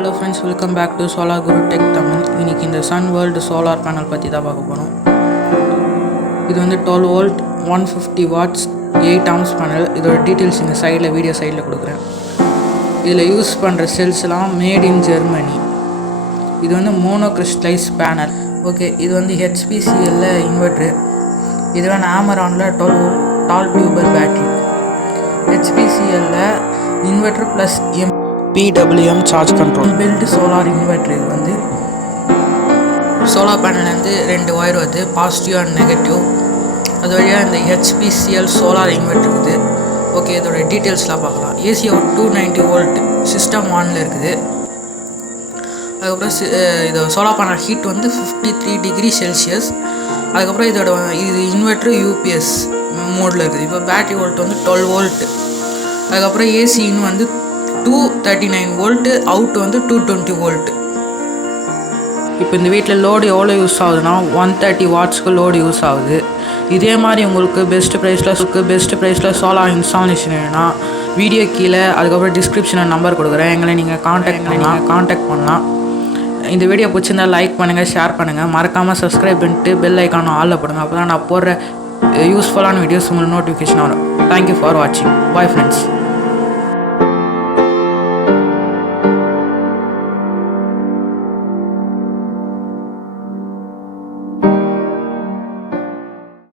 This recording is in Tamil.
Hello friends, welcome back to Solar Guru Tech Tamil. இன்னைக்கு இந்த Sun World Solar Panel பற்றி தான் பார்க்க போகிறோம். இது வந்து 12 volt 150 watts 8 amps panel. இதோட டீட்டெயில்ஸ் இந்த சைடில் வீடியோ சைடில் கொடுக்குறேன். இதில் யூஸ் பண்ணுற செல்ஸ்லாம் மேட் இன் ஜெர்மனி. இது வந்து மோனோக்ரிஸ்டலைஸ் பேனல். ஓகே, இது வந்து HPCL இன்வெர்ட்ரு. இது வந்து ஆமரானில் 12 volt tall tubular battery. HPCL inverter plus PWM charge control built solar inverter. இது வந்து சோலார் பேனல்லேருந்து 2 ஒயர் வருது, பாசிட்டிவ் அண்ட் நெகட்டிவ். அது வழியாக இந்த HPCL சோலார் இன்வெர்டர் இருக்குது. ஓகே, இதோட டீட்டெயில்ஸ்லாம் பார்க்கலாம். ஏசி ஒரு 290 volt சிஸ்டம் ஆனில் இருக்குது. அதுக்கப்புறம் இது சோலார் பேனல் ஹீட் வந்து 53 degree Celsius. அதுக்கப்புறம் இதோட இது இன்வெர்டர் UPS மோடில் இருக்குது. இப்போ பேட்டரி வோல்ட் வந்து 12 volt. அதுக்கப்புறம் ஏசி இன் வந்து 239 volt, அவுட் வந்து 220 volt. இப்போ இந்த வீட்டில் லோடு எவ்வளோ யூஸ் ஆகுதுன்னா 130 wattsக்கு லோடு யூஸ் ஆகுது. இதே மாதிரி உங்களுக்கு பெஸ்ட் ப்ரைஸில் சோலார் இன்ஸ்டாலேஷன் வேணும்னா வீடியோ கீழே அதுக்கப்புறம் டிஸ்கிரிப்ஷனில் நம்பர் கொடுக்குறேன். எங்களை நீங்கள் காண்டாக்ட் பண்ணலாம். இந்த வீடியோ பிடிச்சிருந்தா லைக் பண்ணுங்கள், ஷேர் பண்ணுங்கள், மறக்காமல் சப்ஸ்கிரைப் பண்ணிட்டு பெல் ஐக்கானும் ஆளில் போடுங்க. அப்போ தான் நான் போடுற யூஸ்ஃபுல்லான வீடியோஸ் உங்களுக்கு நோட்டிஃபிகேஷன் வரும். தேங்க்யூ ஃபார் வாட்சிங். Bye friends.